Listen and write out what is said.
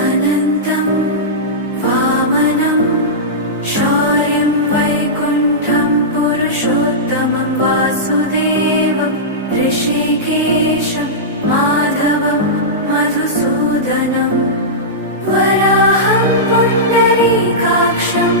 अनन्तं वामनं शौर्यं वैकुण्ठं पुरुषोत्तमं वासुदेवं ऋषिकेशं माधवं मधुसूदनं वराहं पुण्डरीकाक्षं